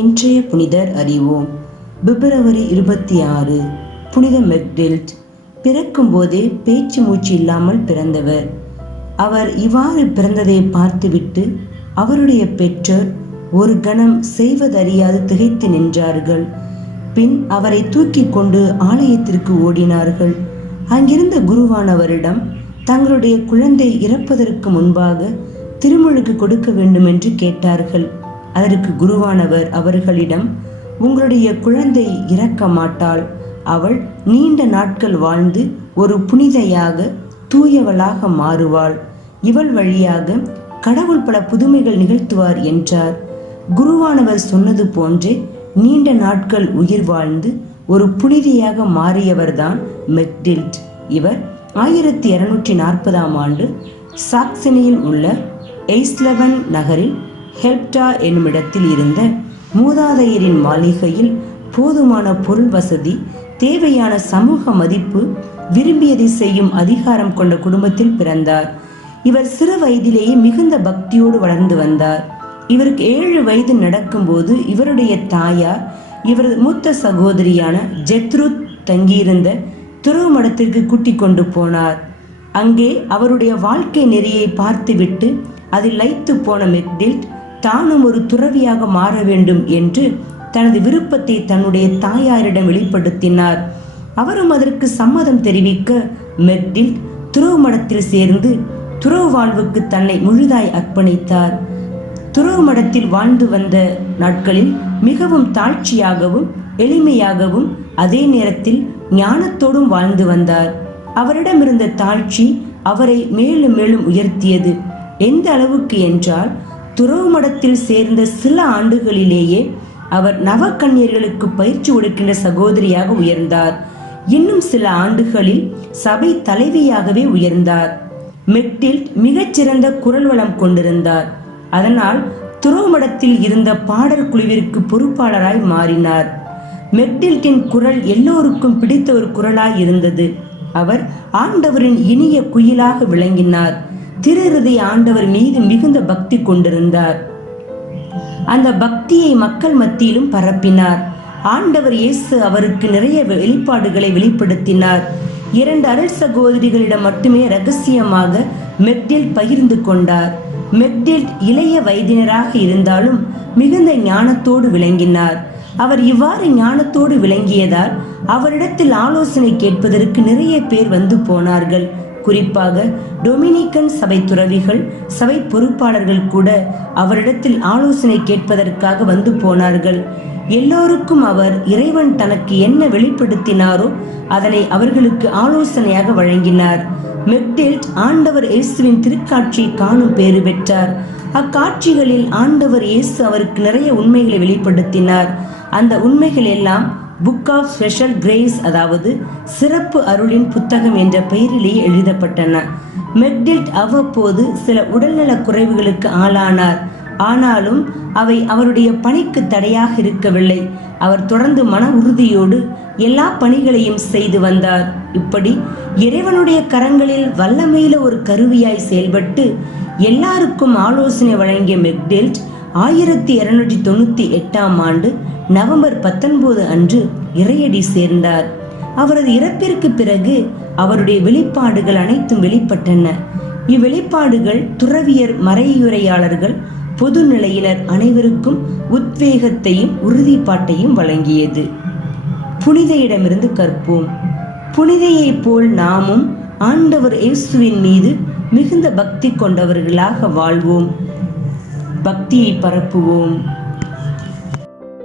இன்றைய புனிதர் அறிவோம். பிப்ரவரி 26 புனித மெக்டில்ட். பிறக்கும் போதே பேச்சு மூச்சு இல்லாமல் பிறந்தவர். அவர் இவ்வாறு பிறந்ததை பார்த்துவிட்டு அவருடைய பெற்றோர் ஒரு கணம் செய்வதறியாது திகைத்து நின்றார்கள். பின் அவரை தூக்கி கொண்டு ஆலயத்திற்கு ஓடினார்கள். அங்கிருந்த குருவானவரிடம் தங்களுடைய குழந்தை இறப்பதற்கு முன்பாக திருமுழுக்கு கொடுக்க வேண்டும் என்று கேட்டார்கள். அதற்கு குருவானவர் அவர்களிடம், உங்களுடைய குழந்தை இறக்க மாட்டாள். அவள் நீண்ட நாட்கள் வாழ்ந்து ஒரு புனிதையாக தூயவளாக மாறுவாள். இவள் வழியாக கடவுள் பல புதுமைகள் நிகழ்த்துவார் என்றார். குருவானவர் சொன்னது போன்றே நீண்ட நாட்கள் உயிர் வாழ்ந்து ஒரு புனிதையாக மாறியவர்தான் மெக்டில்ட். இவர் 1240 சாக்சனியில் உள்ள எய்ஸ்லவன் நகரில் ஹெல்ப்டா என்னுமிடத்தில் இருந்த மூதாதையரின் மாளிகையில் போதுமான பொருள் வசதி, தேவையான சமூக மதிப்பு, விரும்பியதை செய்யும் அதிகாரம் கொண்ட குடும்பத்தில் பிறந்தார். இவர் சிறு வயதிலேயே மிகுந்த பக்தியோடு வளர்ந்து வந்தார். இவருக்கு 7 வயது நடக்கும்போது இவருடைய தாயார் இவரது மூத்த சகோதரியான ஜெத்ருத் தங்கியிருந்த துறவு மடத்திற்கு கூட்டிக் கொண்டு போனார். அங்கே அவருடைய வாழ்க்கை நெறியை பார்த்துவிட்டு அதில் லயித்து போன மெக்டில்ட் தானும் ஒரு துறவியாக மாற வேண்டும் என்று தனது விருப்பத்தை தன்னுடைய தாயாரிடம் வெளிப்படுத்தினார். அவரும் அதற்கு சம்மதம் தெரிவிக்க மெக்டில்ட் துறவு மடத்தில் சேர்ந்து துறவு வாழ்வுக்கு தன்னை முழுதாய் அர்ப்பணித்தார். துறவு மடத்தில் வாழ்ந்து வந்த நாட்களில் மிகவும் தாழ்ச்சியாகவும் எளிமையாகவும் அதே நேரத்தில் ஞானத்தோடும் வாழ்ந்து வந்தார். அவரிடமிருந்த தாழ்ச்சி அவரை மேலும் மேலும் உயர்த்தியது. எந்த அளவுக்கு என்றால், துறவு மடத்தில் சேர்ந்த சில ஆண்டுகளிலேயே அவர் நவக்கன்னியர்களுக்கு பயிற்சி கொடுக்கின்ற சகோதரியாக உயர்ந்தார். இன்னும் சில ஆண்டுகளில் சபை தலைவியாகவே உயர்ந்தார். மெக்டில்ட் மிகச்சிறந்த குரல் வளம் கொண்டிருந்தார். அதனால் துறவு மடத்தில் இருந்த பாடல் குழுவிற்கு பொறுப்பாளராய் மாறினார். மெக்டில்ட்டின் குரல் எல்லோருக்கும் பிடித்த ஒரு குரலாய் இருந்தது. அவர் ஆண்டவரின் இனிய குயிலாக விளங்கினார். திருஹிருதய ஆண்டவர் மீது மிகுந்த பக்தி கொண்டிருந்தார். அந்த பக்தியை மக்கள் மத்தியிலும் பரப்பினார். ஆண்டவர் இயேசு அவருக்கு நிறைய வெளிப்பாடுகளை வெளிப்படுத்தினார். 2 அருள் சகோதரிகளிடம் மட்டுமே ரகசியமாக மெக்டில்ட் பகிர்ந்து கொண்டார். மெக்டில்ட் இளைய வயதினராக இருந்தாலும் மிகுந்த ஞானத்தோடு விளங்கினார். அவர் இவ்வாறு ஞானத்தோடு விளங்கியதால் அவரிடத்தில் ஆலோசனை கேட்பதற்கு நிறைய பேர் வந்து போனார்கள். குறிப்பாக டொமினிக்கன் சபை துறவிகள், சபை பொறுப்பாளர்கள் கூட அவரிடத்தில் ஆலோசனை கேட்பதற்காக வந்து போனார்கள். எல்லோருக்கும் அவர் இறைவன் தனக்கு என்ன வெளிப்படுத்தினாரோ அதனை அவர்களுக்கு ஆலோசனையாக வழங்கினார். மெக்டில்ட் ஆண்டவர் இயேசுவின் திருக்காட்சியை காணும் பேறு பெற்றார். அக்காட்சிகளில் ஆண்டவர் இயேசு அவருக்கு நிறைய உண்மைகளை வெளிப்படுத்தினார். அந்த உண்மைகள் எல்லாம் புக் ஆஃப் ஸ்பெஷல் கிரேஸ், அதாவது சிறப்பு அருளின் புத்தகம் என்ற பெயரிலேயே எழுதப்பட்டன. மெக்டில்ட் அவ்வப்போது சில உடல்நல குறைவுகளுக்கு ஆளானார். ஆனாலும் அவை அவருடைய பணிக்கு தடையாக இருக்கவில்லை. அவர் தொடர்ந்து மன உறுதியோடு எல்லா பணிகளையும் செய்து வந்தார். இப்படி இறைவனுடைய கரங்களில் வல்லமையில ஒரு கருவியாய் செயல்பட்டு எல்லாருக்கும் ஆலோசனை வழங்கிய மெக்டில்ட் 1298 நவம்பர் 19 அன்று இறையடி சேர்ந்தார். அவரது இறப்பிற்கு பிறகு அவருடைய வெளிப்பாடுகள் அனைத்தும் வெளிப்பட்டன. இவ்வெளிப்பாடுகள் துறவியர், மறையுரையாளர்கள், பொதுநிலையினர் அனைவருக்கும் உத்வேகத்தையும் உறுதிப்பாட்டையும் வழங்கியது. புனிதையிடமிருந்து கற்போம். புனிதையை போல் நாமும் ஆண்டவர் இயேசுவின் மீது மிகுந்த பக்தி கொண்டவர்களாக வாழ்வோம். பக்தியை பரப்புவோம்.